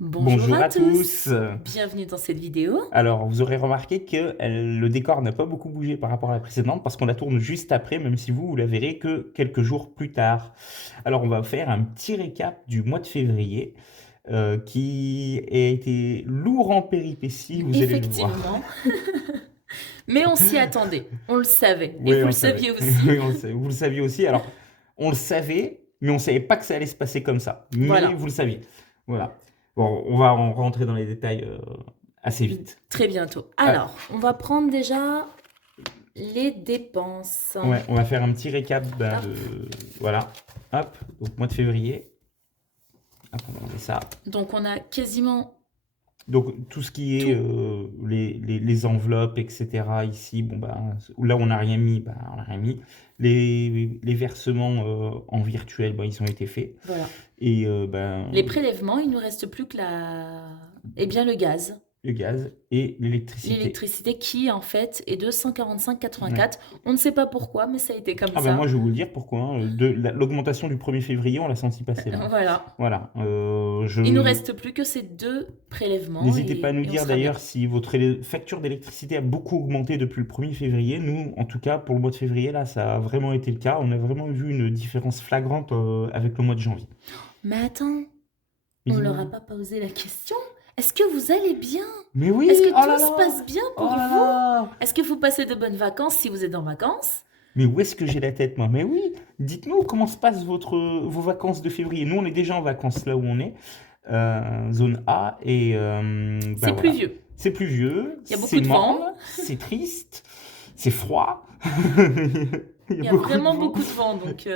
Bonjour à tous, tous. bienvenue dans cette vidéo. Alors, vous aurez remarqué que le décor n'a pas beaucoup bougé par rapport à la précédente parce qu'on la tourne juste après, même si vous la verrez que quelques jours plus tard. Alors, on va faire un petit récap du mois de février qui a été lourd en péripéties, vous allez le voir. Effectivement, mais on s'y attendait, on le savait, et Oui, vous on le le savait. saviez aussi. Oui, on le savait. Vous le saviez aussi. Alors, on le savait, mais on ne savait pas que ça allait se passer comme ça. Mais Voilà, vous le saviez. Voilà. Bon, on va en rentrer dans les détails assez vite. très bientôt. Ah, Alors, on va prendre déjà les dépenses. ouais, on va faire un petit récap Hop. de... Voilà. Hop, donc mois de février. Hop, on met ça. Donc on a quasiment Donc tout ce qui est tout. les enveloppes, etc. Ici, bon bah là on n'a rien mis, bah on n'a rien mis. Les versements en virtuel, bah, ils ont été faits. Voilà. Et Les prélèvements, il nous reste plus que eh bien, le gaz. le gaz et l'électricité. L'électricité qui, en fait, est de Ouais. 145,84. On ne sait pas pourquoi, mais ça a été comme Ah ben moi ça. je vais vous le dire pourquoi, hein. L'augmentation du 1er février, on l'a senti passer là. Voilà. Voilà. Il nous reste plus que ces deux prélèvements N'hésitez pas à et, nous et on dire sera bien. d'ailleurs si votre facture d'électricité a beaucoup augmenté depuis le 1er février. Nous, en tout cas, pour le mois de février, là, ça a vraiment été le cas. On a vraiment vu une différence flagrante avec le mois de janvier. Mais attends, Mais on leur a dis-moi. pas posé la question. Est-ce que vous allez bien? Mais oui, Est-ce que oh tout là se là, passe bien oh pour là vous? là. Est-ce que vous passez de bonnes vacances si vous êtes en vacances? Mais où est-ce que j'ai la tête, moi? Mais oui, dites-nous comment se passent vos vacances de février. Nous, on est déjà en vacances là où on est, zone A, et ben C'est voilà. pluvieux. C'est pluvieux, Il y a c'est beaucoup de morne, vent. c'est triste, c'est froid. Il y a Il y a beaucoup de vraiment vent. beaucoup de vent, donc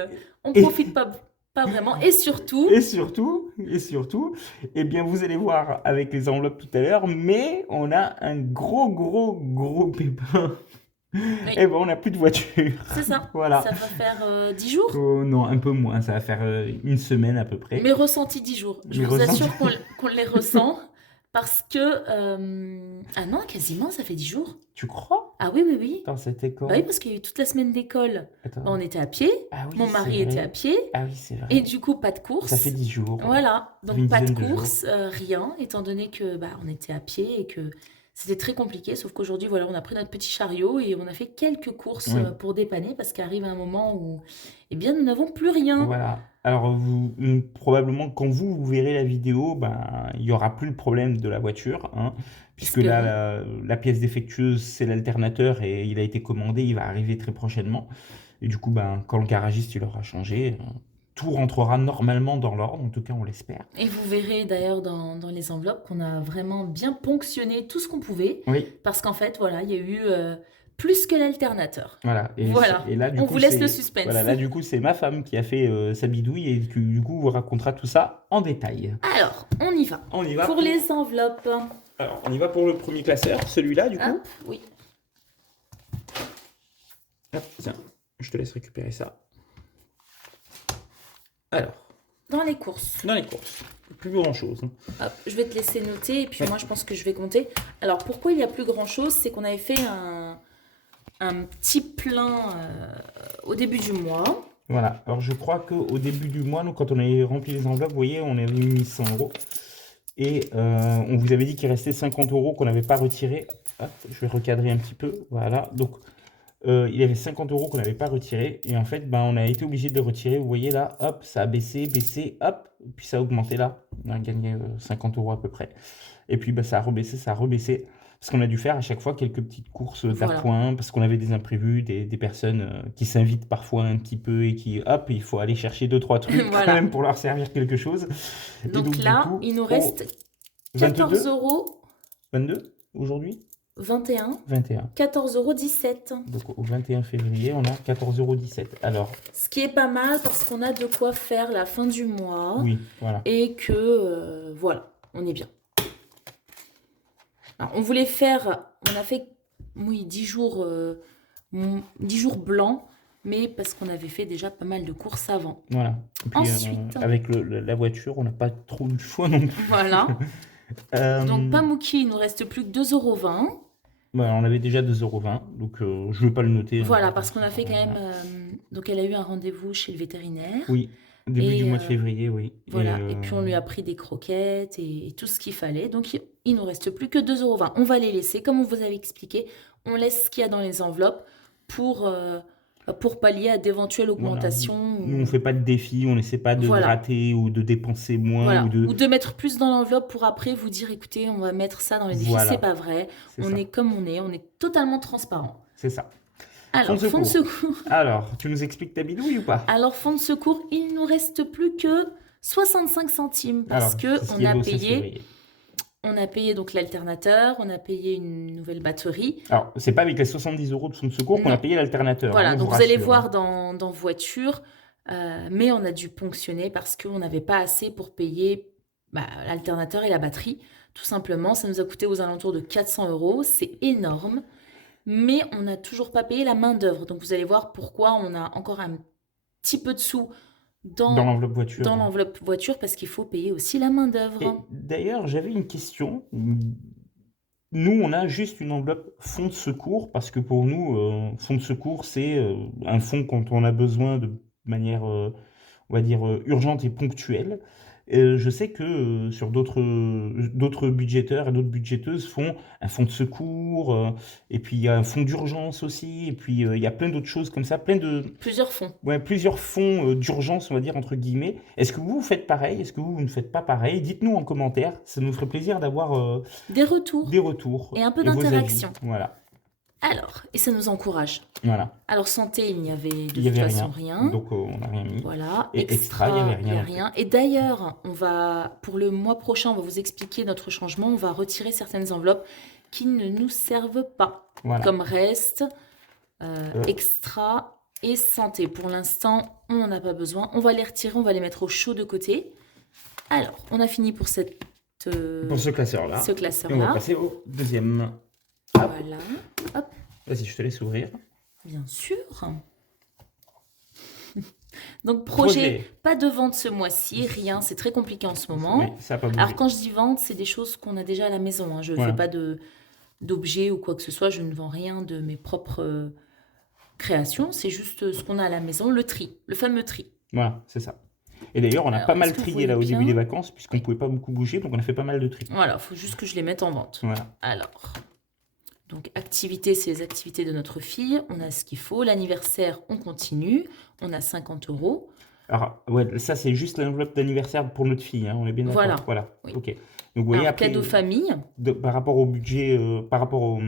on Et, profite pas vraiment. Et surtout, et surtout, eh bien, vous allez voir avec les enveloppes tout à l'heure, mais on a un gros pépin. Eh oui, ben, on n'a plus de voiture. c'est ça. Voilà. Ça va faire 10 jours. Oh, non, un peu moins, ça va faire une semaine à peu près. Mais ressenti 10 jours. Je Mais vous ressenti. assure qu'on les ressent parce que... ah non, quasiment, ça fait 10 jours. Tu crois? Ah oui, oui, oui. Attends, c'était Bah oui, quand? parce qu'il y a eu toute la semaine d'école. Bah, on Attends. était à pied. Ah Mon oui, c'est mari était à vrai. pied. Ah oui, c'est Et vrai. du coup, pas de Ça fait course. 10 jours, ouais. Voilà. Ça fait Donc, une pas de dizaine de jours. course, rien, étant donné que bah, on était à pied et que c'était très compliqué. Sauf qu'aujourd'hui, voilà, on a pris notre petit chariot et on a fait quelques courses Oui. pour dépanner parce qu'arrive un moment où, eh bien, nous n'avons plus rien. Voilà. Alors, probablement, quand vous verrez la vidéo, ben, il n'y aura plus le problème de la voiture, hein, puisque là, Espérons. la pièce défectueuse, c'est l'alternateur et il a été commandé, il va arriver très prochainement. Et du coup, ben, quand le garagiste il aura changé, tout rentrera normalement dans l'ordre, en tout cas, on l'espère. Et vous verrez d'ailleurs dans les enveloppes qu'on a vraiment bien ponctionné tout ce qu'on pouvait. Oui, Parce qu'en fait, voilà, il y a eu plus que l'alternateur. voilà. Et Voilà, là, du on coup, vous laisse le c'est suspense. voilà, là, du coup, c'est ma femme qui a fait sa bidouille et qui, du coup, vous racontera tout ça en détail. Alors, on y va. On y va Pour pour... les enveloppes, Alors, on y va pour le premier classeur, celui-là, du coup. hop, oui, Hop, tiens, je te laisse récupérer ça. Alors, dans les courses. dans les courses, plus grand-chose, hein. Hop, je vais te laisser noter et puis Ouais, moi je pense que je vais compter. Alors pourquoi il n'y a plus grand chose? C'est qu'on avait fait un petit plein au début du mois. voilà. Alors, je crois qu'au début du mois, nous, quand on avait rempli les enveloppes, vous voyez, on avait mis 100 euros. Et on vous avait dit qu'il restait 50 euros qu'on n'avait pas retirés. Hop, je vais recadrer un petit peu. Voilà. Donc, il y avait 50 euros qu'on n'avait pas retirés. Et en fait, ben, on a été obligé de les retirer. Vous voyez là, hop, ça a baissé, hop. Puis ça a augmenté là. On a gagné 50 euros à peu près. Et puis, ben, ça a rebaissé. Parce qu'on a dû faire à chaque fois quelques petites courses Voilà. d'appoint. Parce qu'on avait des imprévus, des personnes qui s'invitent parfois un petit peu et qui, hop, il faut aller chercher deux, trois trucs quand Voilà. même pour leur servir quelque chose. Et Donc donc, du là, coup, il nous au reste 14 22, euros 22 aujourd'hui, 21, 21. 14 euros 17. Donc au 21 février, on a 14,17 €. Alors, Ce qui est pas mal parce qu'on a de quoi faire la fin du mois oui, voilà. et que voilà, on est bien. Alors, on voulait faire, on a fait, oui, 10 jours, 10 jours blancs, mais parce qu'on avait fait déjà pas mal de courses avant. Voilà. Et puis, Ensuite, avec la voiture, on n'a pas trop eu le choix non plus. voilà. Donc, Euh, Pamouki, il nous reste plus que 2,20 €. Bah, on avait déjà 2,20 €, donc je ne vais pas le noter, hein. Voilà, parce qu'on a fait quand même. Voilà. Donc, elle a eu un rendez-vous chez le vétérinaire. Oui, début du Et mois de février, oui. Et voilà. Et puis, on lui a pris des croquettes et tout ce qu'il fallait. Donc, il nous reste plus que 2,20 €. On va les laisser, comme on vous avait expliqué. On laisse ce qu'il y a dans les enveloppes pour, pour pallier à d'éventuelles voilà. augmentations. Nous, on fait pas de défi, on n'essaie pas de Voilà. gratter ou de dépenser moins ou Voilà. de... Ou de mettre plus dans l'enveloppe pour après vous dire, écoutez, on va mettre ça dans les défis. C'est Voilà, pas vrai. c'est On ça, est comme on est totalement transparent. c'est ça. Fonds de Alors, fonds de secours. secours. Alors, tu nous expliques ta bidouille ou pas? Alors, fonds de secours, il nous reste plus que 65 centimes parce Alors, que c'est ce qu'il y avait au 16 février. on a payé donc l'alternateur, on a payé une nouvelle batterie. Alors, c'est pas avec les 70 € de fonds de secours qu'on a Non. payé l'alternateur, Voilà, hein, je donc vous vous allez rassure, voir hein. dans voiture, mais on a dû ponctionner parce qu'on n'avait pas assez pour payer l'alternateur et la batterie. Tout simplement, ça nous a coûté aux alentours de 400 €. C'est énorme, mais on n'a toujours pas payé la main-d'œuvre. Donc vous allez voir pourquoi on a encore un petit peu de sous Dans dans, l'enveloppe voiture. dans l'enveloppe voiture parce qu'il faut payer aussi la main-d'œuvre. Et d'ailleurs, j'avais une question. Nous, on a juste une enveloppe fonds de secours parce que pour nous, fonds de secours, c'est un fonds quand on a besoin de manière, on va dire, urgente et ponctuelle. Je sais que sur d'autres budgéteurs et d'autres budgéteuses font un fonds de secours, et puis il y a un fonds d'urgence aussi, et puis il y a plein d'autres choses comme ça, Plusieurs fonds. ouais, plusieurs fonds d'urgence, on va dire, entre guillemets. Est-ce que vous faites pareil? Est-ce que vous ne faites pas pareil? Dites-nous en commentaire, ça nous ferait plaisir d'avoir Des retours des retours et un peu et vos avis. d'interaction. Voilà, Alors, et ça nous encourage. voilà. Alors, santé, il n'y avait de Il n'y toute avait façon rien, rien. donc on n'a rien mis. Voilà. Et extra, il n'y avait Il n'y rien a non plus. rien. Et d'ailleurs, pour le mois prochain, on va vous expliquer notre changement. On va retirer certaines enveloppes qui ne nous servent pas, Voilà. comme reste, extra et santé. Pour l'instant, on n'en a pas besoin. On va les retirer, on va les mettre au chaud de côté. Alors, on a fini pour Pour ce classeur-là. ce Et on va classeur-là. passer au deuxième. Voilà. Hop, Vas-y, je te laisse ouvrir. bien sûr. Donc, projet, pas de vente ce mois-ci, rien. C'est très compliqué en ce moment. Oui, ça n'a pas bougé. Alors, quand je dis vente, c'est des choses qu'on a déjà à la maison, hein. Je ne Voilà. fais pas d'objets ou quoi que ce soit. Je ne vends rien de mes propres créations. C'est juste ce qu'on a à la maison, le tri, le fameux tri. Voilà, c'est ça. Et d'ailleurs, on a Alors, pas mal est-ce que vous trié là au voyez début bien des vacances, puisqu'on ne pouvait pas beaucoup bouger, donc on a fait pas mal de tri. Voilà, il faut juste que je les mette en vente. Voilà. Alors, donc activités, c'est les activités de notre fille. On a ce qu'il faut. L'anniversaire, on continue. On a 50 €. Alors, ouais, ça, c'est juste l'enveloppe d'anniversaire pour notre fille, hein, on est bien d'accord. Voilà. Voilà, Oui. ok. Donc, vous voyez, Alors, après, cadeau famille. par rapport au budget, par rapport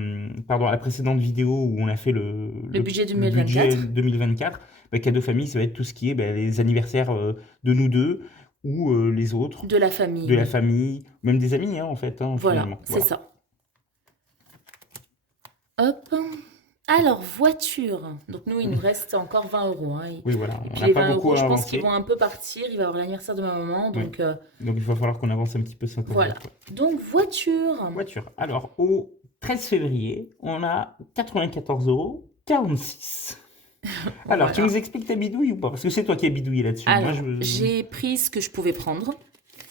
pardon, à la précédente vidéo où on a fait le budget le budget 2024. 2024, cadeau famille, ça va être tout ce qui est les anniversaires de nous deux ou les autres, De la famille. de la oui. famille, même des amis, hein, en fait, hein, Voilà, finalement. c'est Voilà. ça. Hop. Alors, voiture. Donc, nous, il nous reste encore 20 €. Hein. Oui, voilà, Et on puis, n'a les pas 20 beaucoup €, à je pense avancer. qu'ils vont un peu partir. Il va y avoir l'anniversaire de ma maman. Oui. Donc, Donc, il va falloir qu'on avance un petit peu cette voilà. enveloppe, ouais. Donc, voiture. Voiture. Alors, au 13 février, on a 94,46 €. Alors, tu Voilà. nous expliques ta bidouille ou pas? Parce que c'est toi qui as bidouillé là-dessus. Alors, Moi, j'ai pris ce que je pouvais prendre.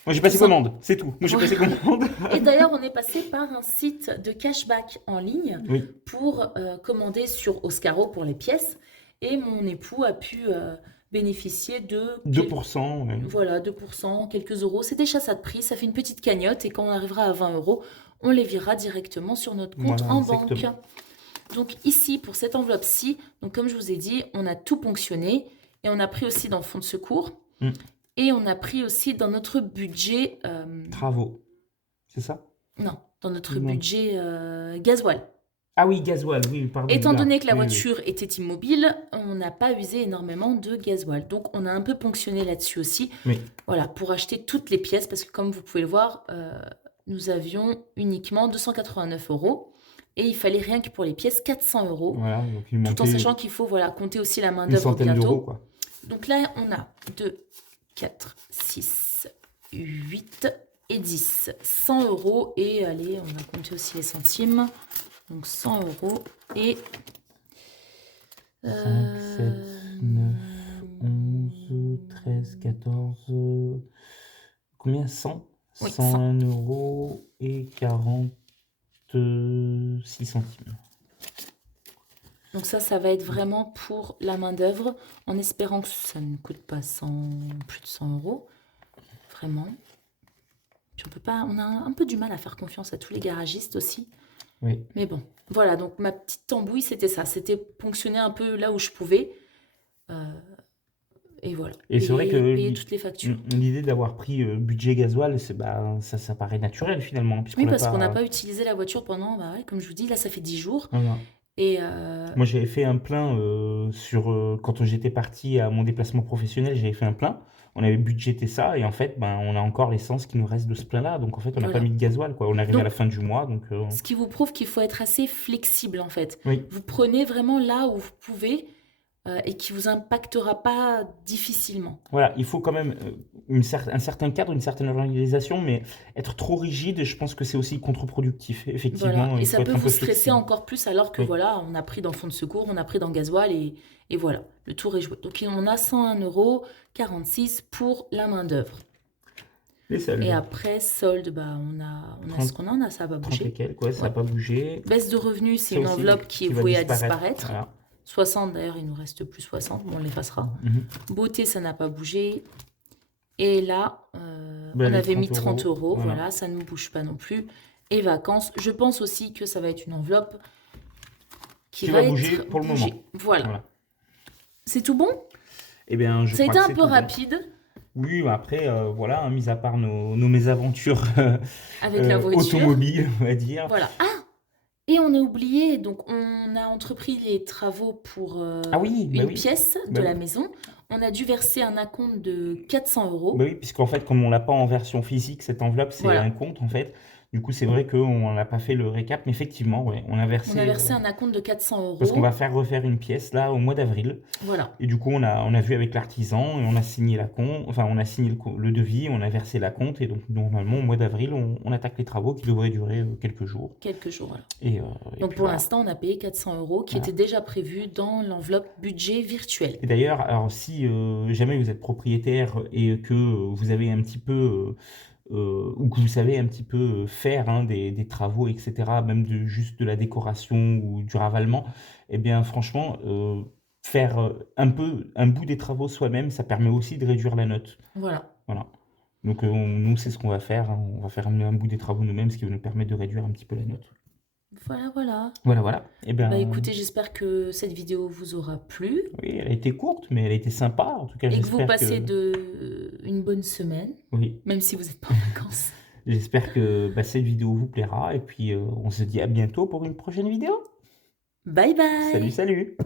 j'ai passé ça. commande, c'est tout. Moi, j'ai passé commande. Et d'ailleurs, on est passé par un site de cashback en ligne Oui, pour commander sur Oscaro pour les pièces. Et mon époux a pu bénéficier de 2%. Ouais. voilà, 2%, quelques euros. C'est des chasses de prix, ça fait une petite cagnotte. Et quand on arrivera à 20 €, on les virera directement sur notre compte Voilà, en exactement. banque. Donc ici, pour cette enveloppe-ci, donc comme je vous ai dit, on a tout ponctionné. Et on a pris aussi dans le fonds de secours. Mm. Et on a pris aussi dans notre budget... Travaux. C'est ça? non, dans notre Non. budget gasoil. Ah oui, gasoil, oui, pardon. Étant là. donné que la Oui, oui. voiture était immobile, on n'a pas usé énormément de gasoil. Donc, on a un peu ponctionné là-dessus aussi. Oui. Voilà, pour acheter toutes les pièces, parce que comme vous pouvez le voir, nous avions uniquement 289 €. Et il fallait rien que pour les pièces 400 €. Voilà, donc il Tout en manquait sachant qu'il faut compter aussi la une main-d'œuvre centaine d'euros, bientôt. quoi. Donc là, on a 2, 4, 6, 8 et 10. 100 €. Et allez, on va compter aussi les centimes. Donc 100 € et 5, 7, 9, 11, 13, 14... Combien? 100? Oui, 101 € et 40 66 centimes. Donc ça va être vraiment pour la main-d'œuvre, en espérant que ça ne coûte pas plus de 100 euros. Vraiment. Puis on peut pas, on a un peu du mal à faire confiance à tous les garagistes aussi. Oui. Mais bon, voilà, donc ma petite tambouille, c'était ça. C'était ponctionner un peu là où je pouvais. Euh, et voilà. Et c'est vrai que Payer toutes les factures. l'idée d'avoir pris budget gasoil, ça paraît naturel finalement, Oui, puisqu'on n'a parce qu'on n'a pas... pas utilisé la voiture pendant, bah ouais, comme je vous dis, là, ça fait 10 jours. Voilà. Et Moi, j'avais fait un plein quand j'étais parti à mon déplacement professionnel, j'avais fait un plein. On avait budgété ça et en fait, ben, on a encore l'essence qui nous reste de ce plein-là. Donc en fait, on n'a pas voilà. mis de gasoil, quoi. On est arrivé Donc, à la fin du mois, donc ce qui vous prouve qu'il faut être assez flexible, en fait. oui. Vous prenez vraiment là où vous pouvez et qui vous impactera pas difficilement. Voilà, il faut quand même un certain cadre, une certaine organisation, mais être trop rigide, je pense que c'est aussi contre-productif. Effectivement, Voilà. Et il ça faut peut être un vous peu stresser flexible. encore plus alors que Oui, voilà, on a pris dans fonds de secours, on a pris dans gasoil et voilà, le tour est joué. Donc on a 101,46 € pour la main-d'œuvre. les Et soldes. après, solde, bah, on a ce 30, qu'on a, ça va 30 et bouger. quelques, ouais, ça n'a Ouais. pas bougé. Baisse de revenus, c'est Ça une aussi, enveloppe qui est qui va vouée à disparaître. disparaître. Voilà. 60 d'ailleurs, il nous reste plus 60, bon, on l'effacera. Mhm. Beauté, ça n'a pas bougé. Et là, Ben, on les avait mis 30 30 euros, voilà. voilà, ça ne bouge pas non plus. Et vacances, je pense aussi que ça va être une enveloppe qui Qui va va bouger être pour le moment. bougée. Voilà. Voilà. C'est tout bon? Eh bien, je Ça a crois été que un c'est peu tout bon. rapide Oui, mais après, voilà, hein, mis à part nos mésaventures avec la voiture. automobiles, on va dire. Voilà. Ah! Et on a oublié, donc on a entrepris les travaux pour Ah oui, bah une oui. pièce de Bah la oui. maison. On a dû verser un acompte de 400 euros. Bah oui, puisqu'en fait, comme on l'a pas en version physique, cette enveloppe, c'est Voilà. un compte, en fait. Du coup, c'est vrai qu'on n'a pas fait le récap, mais effectivement, ouais, on a On a versé... versé un acompte de 400 parce qu'on euros. va refaire une pièce, là, au mois d'avril. Voilà. Et du coup, on a vu avec l'artisan, et on a signé on a signé le devis, on a versé la compte, et donc, normalement, au mois d'avril, on attaque les travaux qui devraient durer quelques jours. Quelques jours, voilà. Et Donc puis pour voilà. l'instant, on a payé 400 euros qui Voilà. étaient déjà prévus dans l'enveloppe budget virtuel. Et d'ailleurs, alors si jamais vous êtes propriétaire et que vous avez un petit peu, ou que vous savez un petit peu faire hein, des travaux, etc., même juste de la décoration ou du ravalement, eh bien franchement, faire un bout des travaux soi-même, ça permet aussi de réduire la note. Voilà. Voilà. Donc nous, c'est ce qu'on va faire, hein. On va faire un bout des travaux nous-mêmes, ce qui va nous permettre de réduire un petit peu la note. Voilà, voilà. Voilà, voilà. Eh bien, Bah écoutez, j'espère que cette vidéo vous aura plu oui, elle a été courte, mais elle a été sympa. En tout cas, et que vous j'espère passez que... une bonne semaine, Oui, même si vous n'êtes pas en vacances. j'espère que cette vidéo vous plaira. Et puis, on se dit à bientôt pour une prochaine vidéo. Bye bye! Salut, salut!